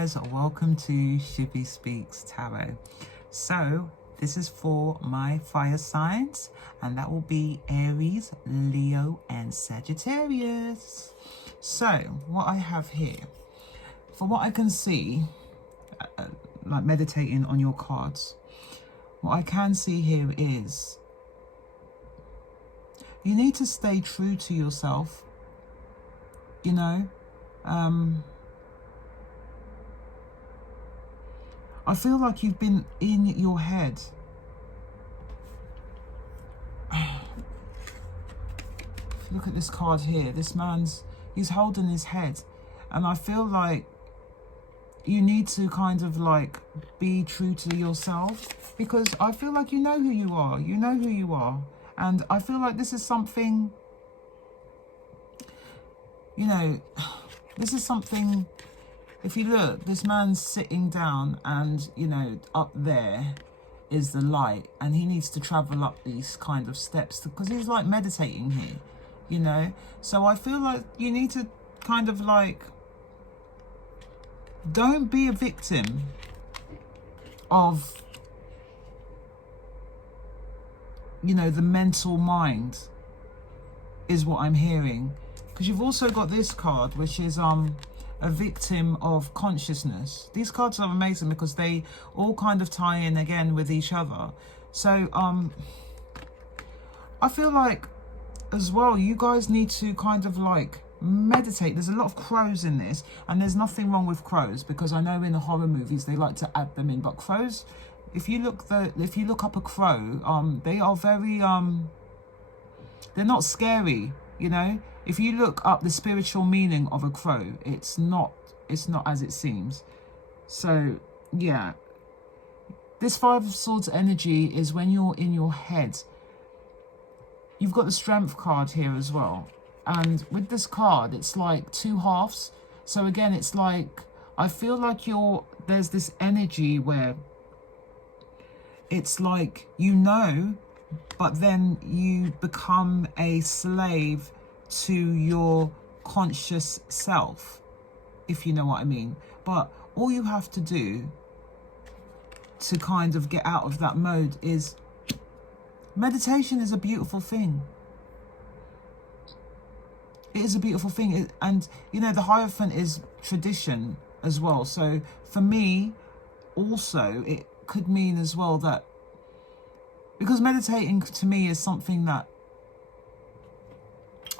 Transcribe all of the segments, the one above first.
guys, welcome to Shivy Speaks Tarot. So this is for my fire signs, and that will be Aries, Leo and Sagittarius. So what I have here, from what I can see, like meditating on your cards, what I can see here is you need to stay true to yourself, you know. I feel like you've been in your head. Look at this card here. This he's holding his head. And I feel like you need to kind of like be true to yourself, because I feel like you know who you are. You know who you are. And I feel like this is something, you know, this is something. If you look, this man's sitting down and, you know, up there is the light, and he needs to travel up these kind of steps because he's like meditating here, you know. So I feel like you need to kind of like, don't be a victim of, you know, the mental mind is what I'm hearing. Because you've also got this card, which is a victim of consciousness. These cards are amazing because they all kind of tie in again with each other. So I feel like as well, you guys need to kind of like meditate. There's a lot of crows in this, and there's nothing wrong with crows, because I know in the horror movies they like to add them in, but crows, if you look up a crow, they are very they're not scary, you know. If you look up the spiritual meaning of a crow, it's not as it seems. So yeah, this Five of Swords energy is when you're in your head. You've got the Strength card here as well, and with this card it's like two halves. So again, it's like, I feel like there's this energy where it's like, you know, but then you become a slave to your conscious self, if you know what I mean. But all you have to do to kind of get out of that mode is meditation. Is a beautiful thing. It is a beautiful thing. And you know, the Hierophant is tradition as well. So for me also, it could mean as well that, because meditating to me is something that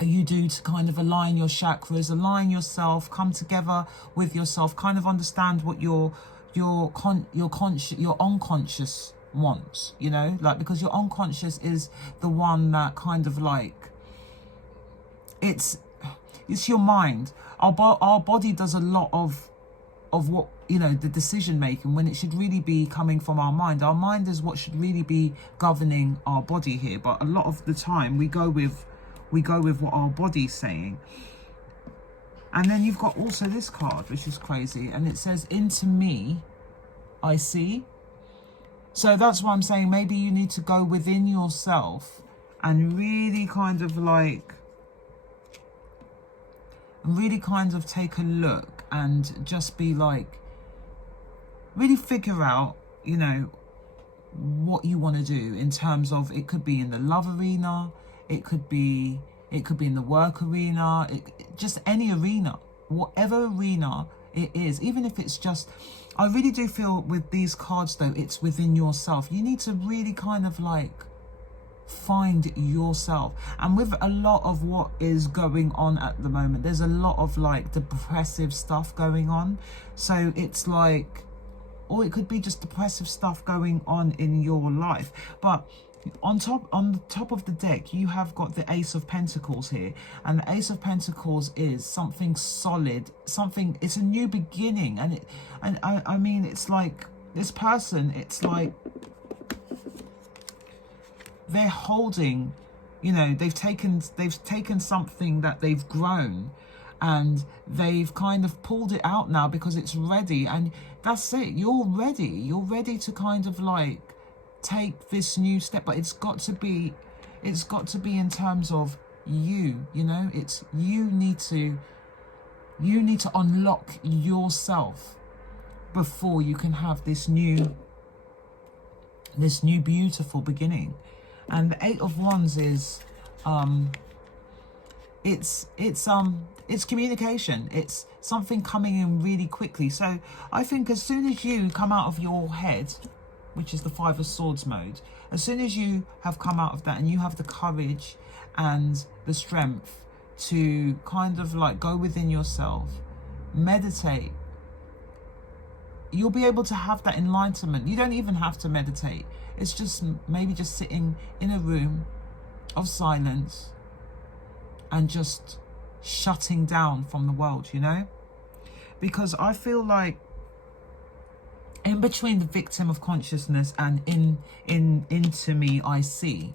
you do to kind of align your chakras, align yourself, come together with yourself, kind of understand what your unconscious wants, you know, like, because your unconscious is the one that kind of like, it's your mind. Our body does a lot of what, you know, the decision making, when it should really be coming from our mind. Our mind is what should really be governing our body here, but a lot of the time we go with what our body's saying. And then you've got also this card, which is crazy, and it says, into me I see. So that's what I'm saying. Maybe you need to go within yourself and really kind of like, take a look and just be like, really figure out, you know, what you want to do in terms of, it could be in the love arena, it could be in the work arena, just any arena, whatever arena it is. Even if it's just, I really do feel with these cards though, it's within yourself. You need to really kind of like find yourself. And with a lot of what is going on at the moment, there's a lot of like depressive stuff going on. So it's like, or it could be just depressive stuff going on in your life. But on the top of the deck, you have got the Ace of Pentacles here, and the Ace of Pentacles is something solid, something, it's a new beginning. And I mean, it's like this person, it's like they're holding, you know, they've taken something that they've grown, and they've kind of pulled it out now because it's ready. And that's it, you're ready to kind of like take this new step. But it's got to be in terms of you know, it's you need to unlock yourself. before you can have this new beautiful beginning. And the Eight of Wands is it's communication. It's something coming in really quickly. So I think as soon as you come out of your head, which is the Five of Swords mode, as soon as you have come out of that and you have the courage and the strength to kind of like go within yourself, meditate, you'll be able to have that enlightenment. You don't even have to meditate. It's just maybe just sitting in a room of silence and just shutting down from the world, you know? Because I feel like in between the victim of consciousness and into me, I see.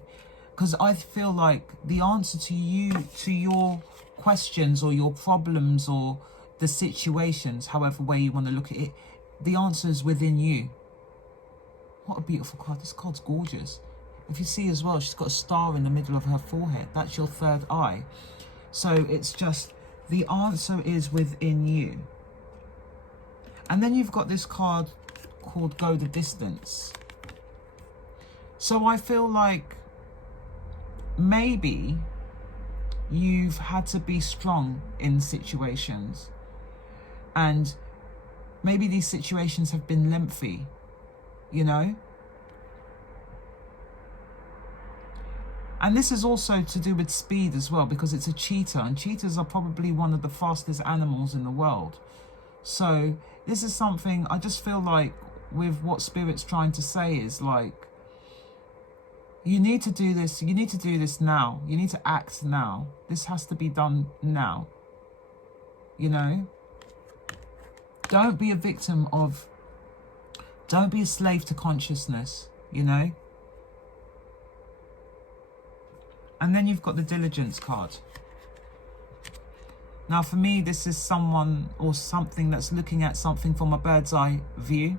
Because I feel like the answer to your questions or your problems or the situations, however way you want to look at it, the answer is within you. What a beautiful card. This card's gorgeous. If you see as well, she's got a star in the middle of her forehead. That's your third eye. So it's just, the answer is within you. And then you've got this card called Go the Distance. So I feel like maybe you've had to be strong in situations. And maybe these situations have been lengthy, you know? And this is also to do with speed as well, because it's a cheetah, and cheetahs are probably one of the fastest animals in the world. So this is something I just feel like with what Spirit's trying to say is like, you need to do this. You need to do this now. You need to act now. This has to be done now. You know? Don't be a victim of, don't be a slave to consciousness, you know? And then you've got the Diligence card. Now for me, this is someone or something that's looking at something from a bird's eye view.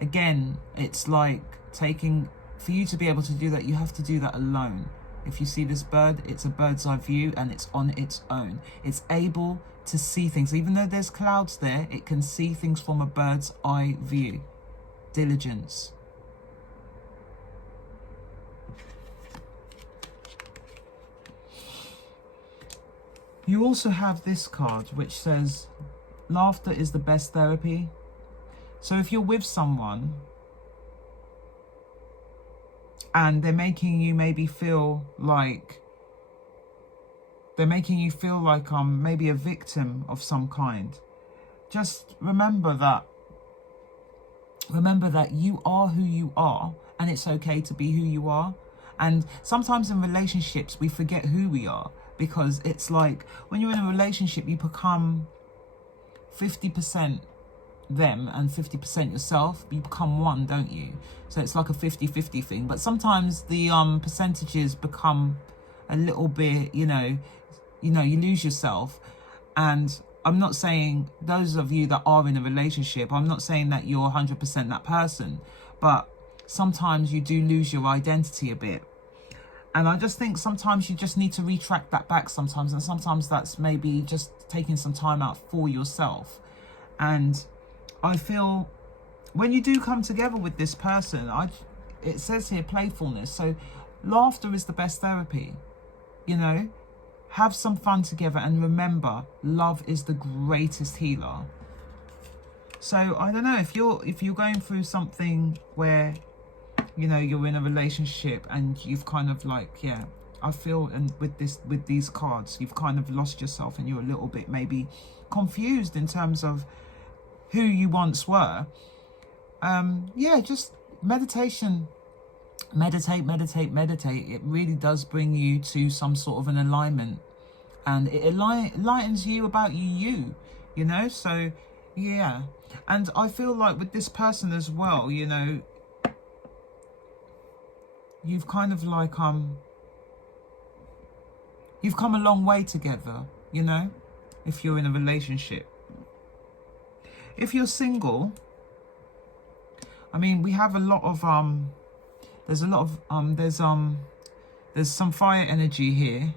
Again, it's like taking, for you to be able to do that, you have to do that alone. If you see this bird, it's a bird's eye view and it's on its own. It's able to see things. Even though there's clouds there, it can see things from a bird's eye view. Diligence. You also have this card which says, laughter is the best therapy. So if you're with someone and they're making you maybe feel like, maybe a victim of some kind, just remember that you are who you are, and it's okay to be who you are. And sometimes in relationships we forget who we are, because it's like when you're in a relationship you become 50% them and 50% yourself. You become one, don't you? So it's like a 50-50 thing. But sometimes the percentages become a little bit, you lose yourself. And I'm not saying, those of you that are in a relationship, I'm not saying that you're 100% that person, but sometimes you do lose your identity a bit. And I just think sometimes you just need to retract that back sometimes. And sometimes that's maybe just taking some time out for yourself. And I feel when you do come together with this person, it says here playfulness. So laughter is the best therapy, you know. Have some fun together and remember, love is the greatest healer. So I don't know, if you're going through something where, you know, you're in a relationship and you've kind of like, yeah, I feel, and with these cards, you've kind of lost yourself and you're a little bit maybe confused in terms of who you once were. Yeah, just meditation. Meditate. It really does bring you to some sort of an alignment, and it enlightens you about you know. So yeah, and I feel like with this person as well, you know, you've kind of like you've come a long way together, you know, if you're in a relationship. If you're single, I mean, we have a lot of there's some fire energy here.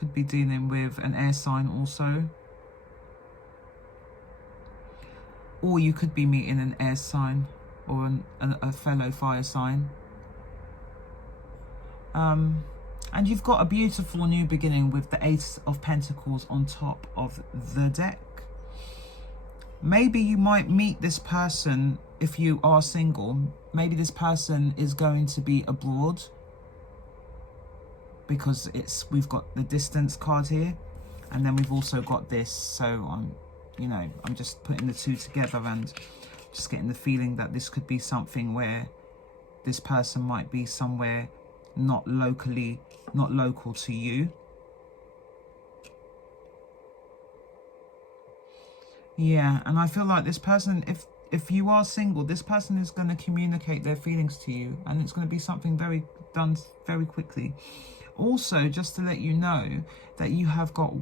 Could be dealing with an air sign also. Or you could be meeting an air sign or a fellow fire sign. And you've got a beautiful new beginning with the Ace of Pentacles on top of the deck. Maybe you might meet this person if you are single. Maybe this person is going to be abroad, because we've got the distance card here, and then we've also got this. So I'm just putting the two together and just getting the feeling that this could be something where this person might be somewhere not local to you. Yeah, and I feel like this person, if you are single, this person is going to communicate their feelings to you, and it's going to be something done very quickly. Also, just to let you know that you have got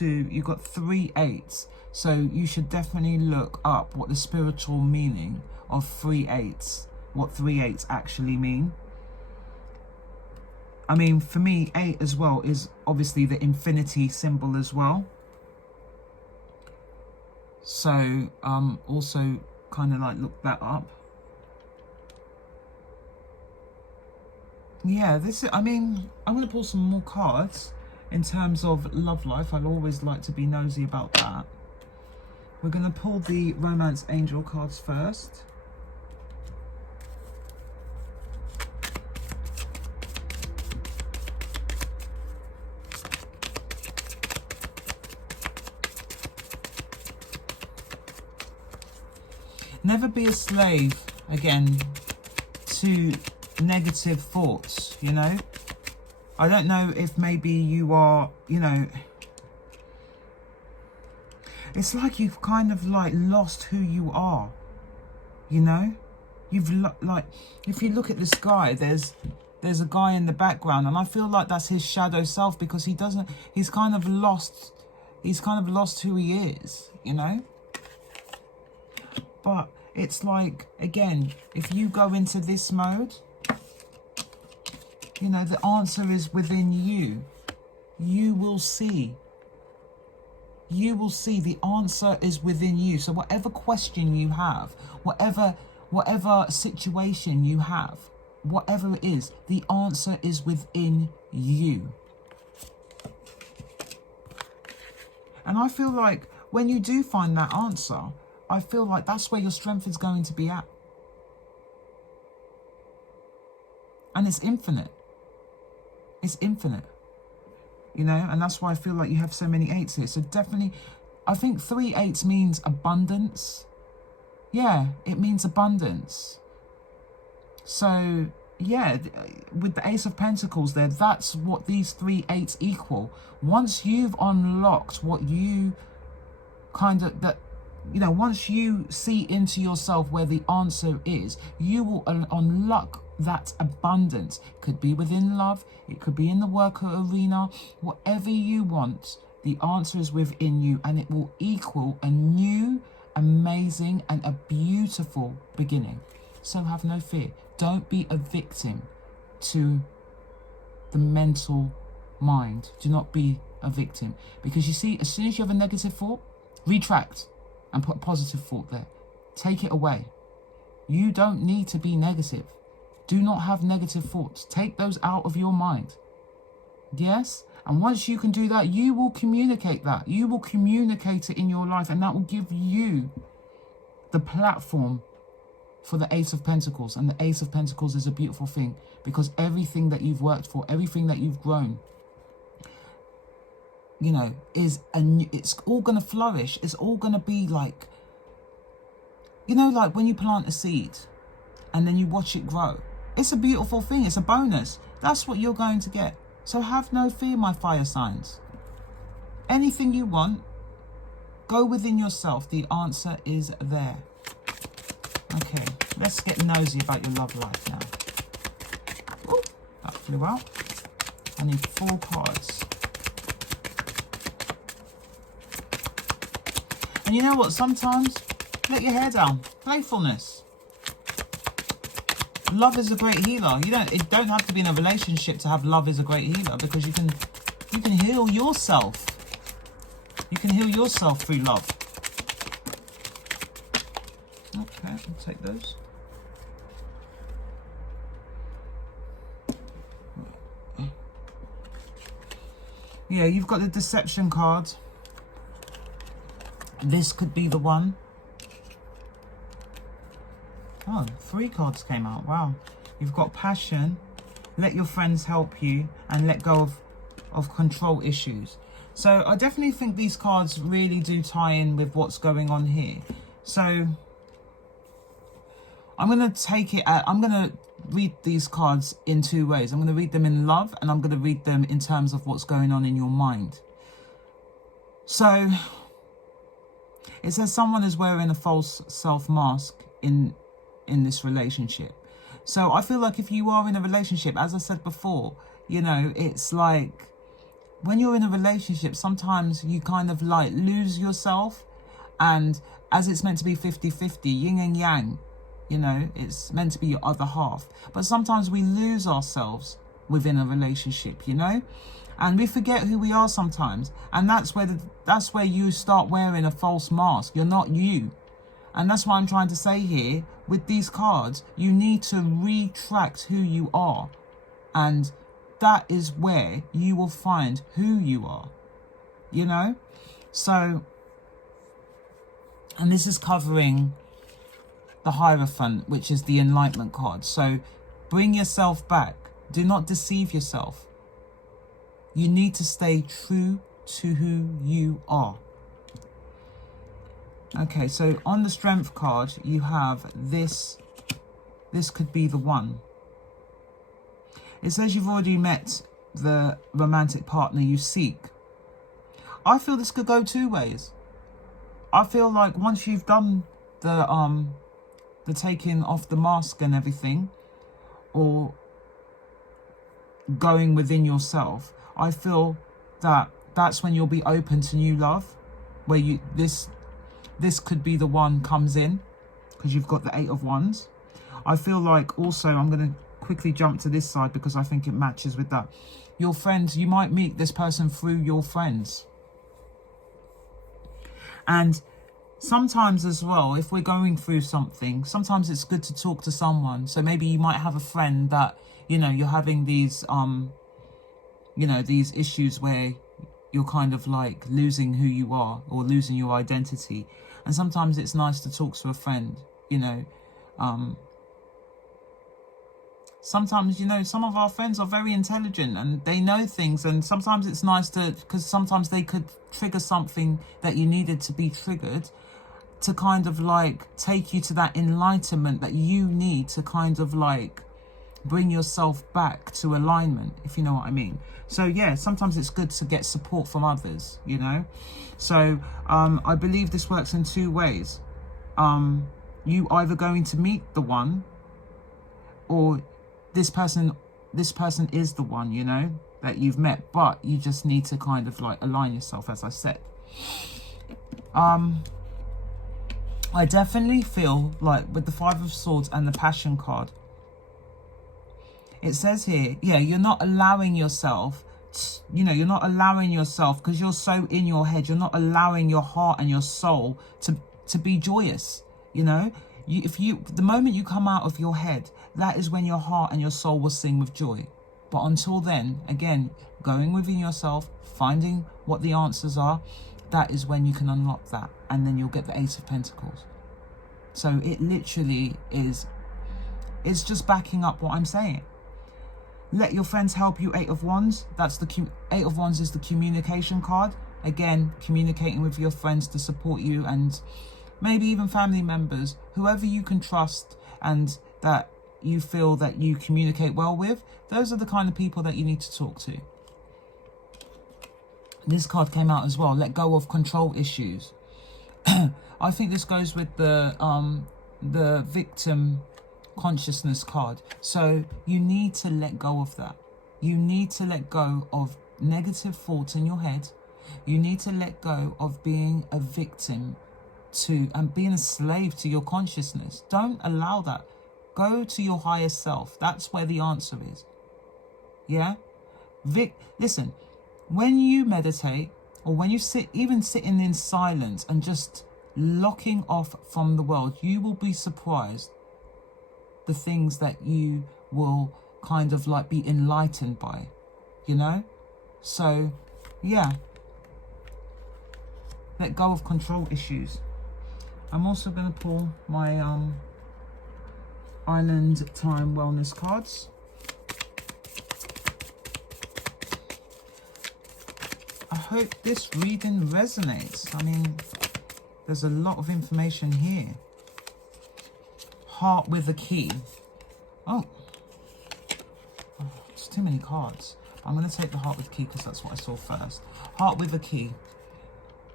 you've got 3 8s. So you should definitely look up what the spiritual meaning of 3 8s, what 3 8s actually mean. I mean, for me, 8 as well is obviously the infinity symbol as well. So also kind of like look that up. Yeah, I'm going to pull some more cards in terms of love life. I'd always like to be nosy about that. We're going to pull the Romance Angel cards first. Never be a slave, again, to negative thoughts, you know. I don't know if maybe you are, you know, it's like you've kind of like lost who you are, you know. You've like, if you look at this guy, there's a guy in the background, and I feel like that's his shadow self, because he's kind of lost who he is, you know. But it's like, again, if you go into this mode, you know, the answer is within you. You will see. You will see the answer is within you. So whatever question you have, whatever situation you have, whatever it is, the answer is within you. And I feel like when you do find that answer, I feel like that's where your strength is going to be at. And it's infinite. It's infinite. You know, and that's why I feel like you have so many 8s here. So definitely, I think 3 8s means abundance. Yeah, it means abundance. So, yeah, with the Ace of Pentacles there, that's what these 3 8s equal. Once you've unlocked what you once you see into yourself where the answer is, you will unlock that abundance. Could be within love, it could be in the work arena, whatever you want, the answer is within you, and it will equal a new, amazing, and a beautiful beginning. So have no fear. Don't be a victim to the mental mind. Do not be a victim, because you see, as soon as you have a negative thought, retract and put a positive thought there. Take it away. You don't need to be negative. Do not have negative thoughts. Take those out of your mind. Yes? And once you can do that, you will communicate that. You will communicate it in your life, and that will give you the platform for the Ace of Pentacles. And the Ace of Pentacles is a beautiful thing, because everything that you've worked for, everything that you've grown, you know, it's all going to flourish. It's all going to be like, you know, like when you plant a seed and then you watch it grow. It's a beautiful thing. It's a bonus. That's what you're going to get. So have no fear, my fire signs. Anything you want, go within yourself. The answer is there. Okay, let's get nosy about your love life now. Ooh, that flew out. I need 4 cards. And you know what? Sometimes, let your hair down. Playfulness. Love is a great healer. It don't have to be in a relationship to have love is a great healer, because you can You can heal yourself. You can heal yourself through love. Okay, I'll take those. Yeah, you've got the deception card. This could be the one. Oh, 3 cards came out. Wow. You've got passion. Let your friends help you, and let go of control issues. So I definitely think these cards really do tie in with what's going on here. So I'm going to take it at, I'm going to read these cards in 2 ways. I'm going to read them in love, and I'm going to read them in terms of what's going on in your mind. So it says someone is wearing a false self mask in this relationship. So I feel like if you are in a relationship, as I said before, you know, it's like when you're in a relationship, sometimes you kind of like lose yourself, and as it's meant to be 50-50, yin and yang, you know, it's meant to be your other half. But sometimes we lose ourselves within a relationship, you know, and we forget who we are sometimes. And that's where you start wearing a false mask. You're not you. And that's what I'm trying to say here. With these cards, you need to retract who you are. And that is where you will find who you are. You know? So, and this is covering the Hierophant, which is the Enlightenment card. So, bring yourself back. Do not deceive yourself. You need to stay true to who you are. Okay, so on the Strength card, you have this. This could be the one. It says you've already met the romantic partner you seek. I feel this could go 2 ways. I feel like once you've done the taking off the mask and everything, or going within yourself, I feel that that's when you'll be open to new love, where you this could be the one comes in, because you've got the 8 of Wands. I feel like also, I'm going to quickly jump to this side because I think it matches with that. Your friends, you might meet this person through your friends. And sometimes as well, if we're going through something, sometimes it's good to talk to someone. So maybe you might have a friend that, you know, you're having these, you know, these issues where you're kind of like losing who you are or losing your identity. And sometimes it's nice to talk to a friend, you know. Sometimes, you know, some of our friends are very intelligent and they know things. And sometimes it's nice to, because sometimes they could trigger something that you needed to be triggered, to kind of like take you to that enlightenment that you need to kind of like bring yourself back to alignment, if you know what I mean. So yeah, sometimes it's good to get support from others, you know. So I believe this works in 2 ways. You either going to meet the one, or this person is the one, you know, that you've met, but you just need to kind of like align yourself, as I said. I definitely feel like with the 5 of Swords and the Passion card, it says here, yeah, you're not allowing yourself, you know, you're not allowing yourself, because you're so in your head, you're not allowing your heart and your soul to be joyous, you know. The moment you come out of your head, that is when your heart and your soul will sing with joy. But until then, again, going within yourself, finding what the answers are, that is when you can unlock that. And then you'll get the 8 of Pentacles. So it literally is, it's just backing up what I'm saying. Let your friends help you, 8 of Wands. That's the 8 of Wands is the communication card. Again, communicating with your friends to support you, and maybe even family members, whoever you can trust and that you feel that you communicate well with. Those are the kind of people that you need to talk to. This card came out as well. Let go of control issues. I think this goes with the victim consciousness card. So you need to let go of that. You need to let go of negative thoughts in your head. You need to let go of being a victim to and being a slave to your consciousness. Don't allow that. Go to your higher self. That's where the answer is. Yeah? Listen, when you meditate, or when you even sitting in silence and just locking off from the world, you will be surprised the things that you will kind of like be enlightened by, you know? So, yeah. Let go of control issues. I'm also going to pull my Island Time Wellness cards. I hope this reading resonates. I mean, there's a lot of information here. Heart with a key. Oh, it's too many cards. I'm going to take the heart with key because that's what I saw first. Heart with a key.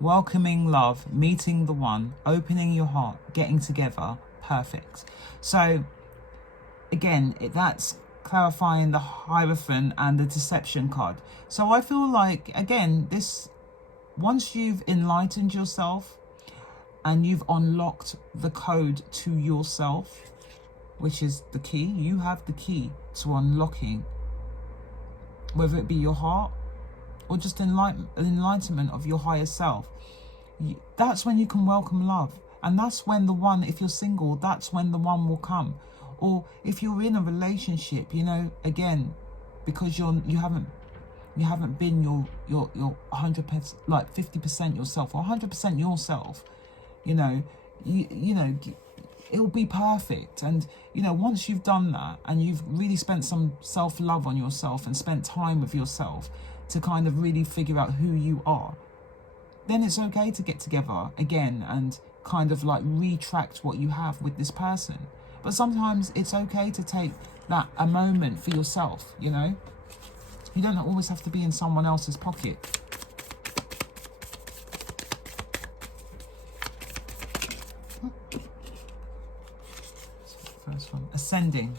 Welcoming love, meeting the one, opening your heart, getting together. Perfect. So, again, that's clarifying the Hierophant and the Deception card. So I feel like, again, this, once you've enlightened yourself and you've unlocked the code to yourself, which is the key, you have the key to unlocking, whether it be your heart or just enlightenment of your higher self. That's when you can welcome love. And that's when the one, if you're single, that's when the one will come. Or if you're in a relationship, you know, again, because you haven't been your 100%, like 50% yourself or 100% yourself, you know, it'll be perfect. And, you know, once you've done that and you've really spent some self-love on yourself and spent time with yourself to kind of really figure out who you are, then it's okay to get together again and kind of like retract what you have with this person. But sometimes it's okay to take a moment for yourself, you know? You don't always have to be in someone else's pocket. First one, ascending.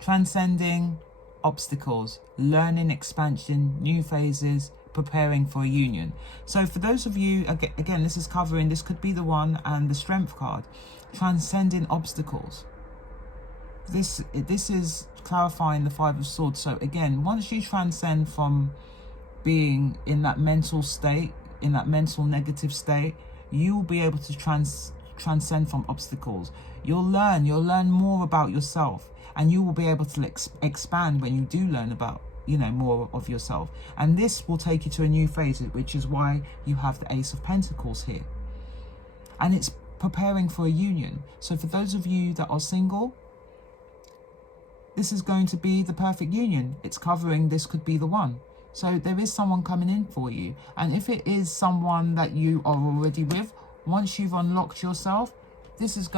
Transcending obstacles, learning, expansion, new phases, preparing for a union. So for those of you, again, this is covering, this could be the one and the strength card, transcending obstacles. This is clarifying the Five of Swords. So again, once you transcend from being in that mental state, in that mental negative state, you will be able to transcend from obstacles. You'll learn more about yourself, and you will be able to expand when you do learn about, you know, more of yourself. And this will take you to a new phase, which is why you have the Ace of Pentacles here. And it's preparing for a union. So for those of you that are single, this is going to be the perfect union. It's covering, this could be the one. So there is someone coming in for you. And if it is someone that you are already with, once you've unlocked yourself, this is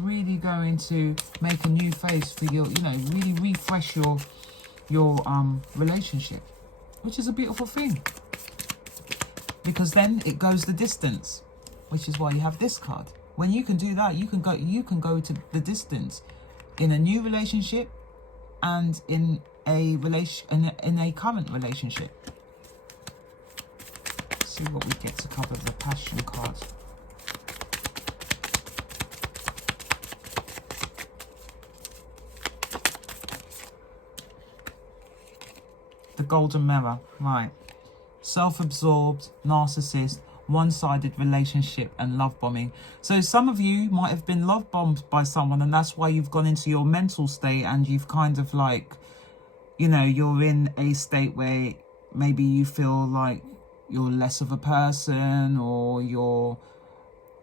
really going to make a new phase for your, you know, really refresh your relationship, which is a beautiful thing. Because then it goes the distance, which is why you have this card. When you can do that, you can go to the distance in a new relationship and in a current relationship. Let's see what we get to cover the Passion card. The Golden Mirror, right. Self-absorbed, narcissist, one-sided relationship and love bombing. So some of you might have been love bombed by someone, and that's why you've gone into your mental state and you've kind of like, you know, you're in a state where maybe you feel like you're less of a person, or you're,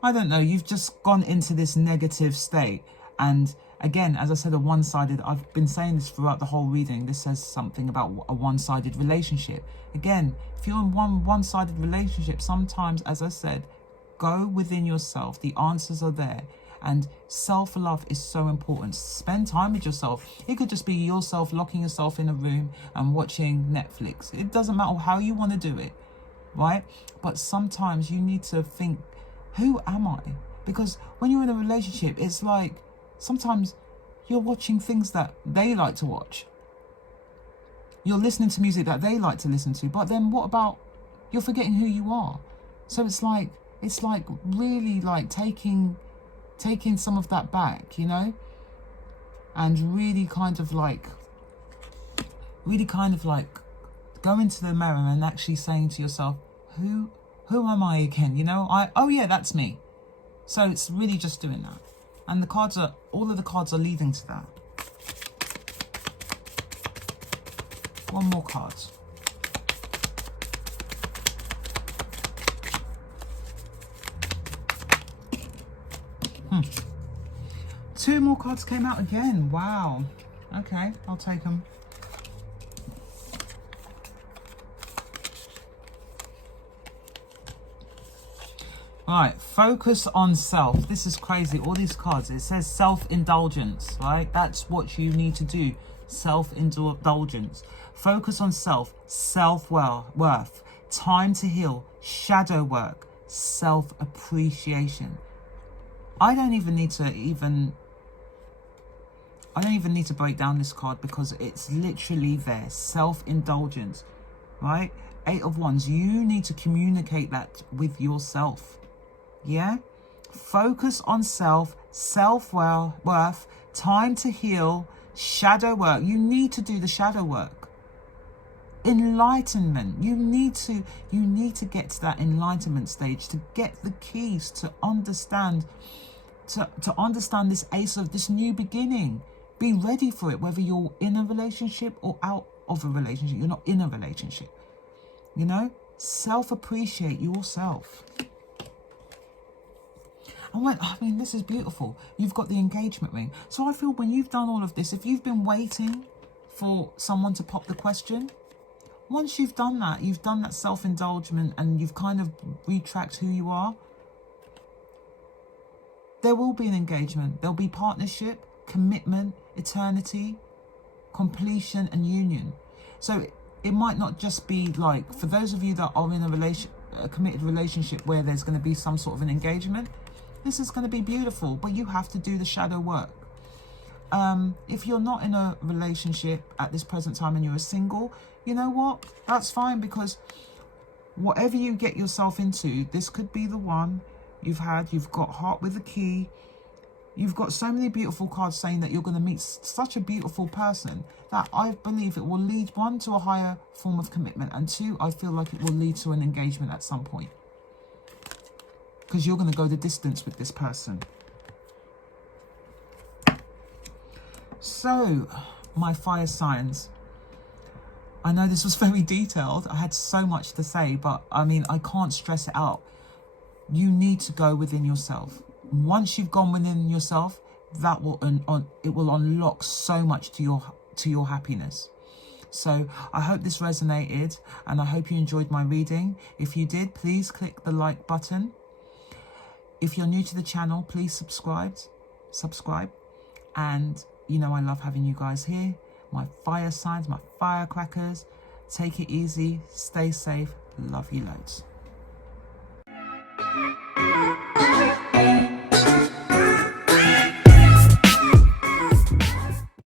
I don't know, you've just gone into this negative state. And again, as I said, a one-sided, I've been saying this throughout the whole reading, this says something about a one-sided relationship. Again, if you're in one-sided relationship, sometimes, as I said, go within yourself. The answers are there. And self-love is so important. Spend time with yourself. It could just be yourself locking yourself in a room and watching Netflix. It doesn't matter how you want to do it, right? But sometimes you need to think, who am I? Because when you're in a relationship, it's like, sometimes you're watching things that they like to watch. You're listening to music that they like to listen to. But then what about, you're forgetting who you are. So it's like really like taking some of that back, you know? And really kind of like go into the mirror and actually saying to yourself, who am I again? You know, oh yeah, that's me. So it's really just doing that. And the cards are, all of the cards are leading to that. One more card. Two more cards came out again. Wow. Okay, I'll take them. Right, focus on self. This is crazy. All these cards, it says self-indulgence, right? That's what you need to do. Self-indulgence. Focus on self, self-worth, time to heal, shadow work, self-appreciation. I don't even need to break down this card because it's literally there. Self-indulgence, right? 8 of Wands. You need to communicate that with yourself. Yeah? Focus on self, self-worth, time to heal, shadow work. You need to do the shadow work. Enlightenment. You need to get to that enlightenment stage to get the keys to understand this ace of this new beginning. Be ready for it, whether you're in a relationship or out of a relationship. You're not in a relationship. You know? Self-appreciate yourself. I mean, this is beautiful. You've got the engagement ring. So I feel when you've done all of this, if you've been waiting for someone to pop the question, once you've done that self-indulgence and you've kind of retracked who you are, there will be an engagement. There'll be partnership, commitment, eternity, completion and union. So it might not just be like, for those of you that are in a committed relationship where there's going to be some sort of an engagement, this is going to be beautiful, but you have to do the shadow work. If you're not in a relationship at this present time and you're a single, you know what? That's fine, because whatever you get yourself into, this could be the one. You've got Heart with the Key. You've got so many beautiful cards saying that you're going to meet such a beautiful person that I believe it will lead, 1, to a higher form of commitment, and 2, I feel like it will lead to an engagement at some point. Because you're going to go the distance with this person. So, my fire signs. I know this was very detailed. I had so much to say, but I mean, I can't stress it out. You need to go within yourself. Once you've gone within yourself, that will it will unlock so much to your happiness. So I hope this resonated, and I hope you enjoyed my reading. If you did, please click the like button. If you're new to the channel, please subscribe. And you know I love having you guys here. My fire signs, my firecrackers. Take it easy, stay safe, love you loads.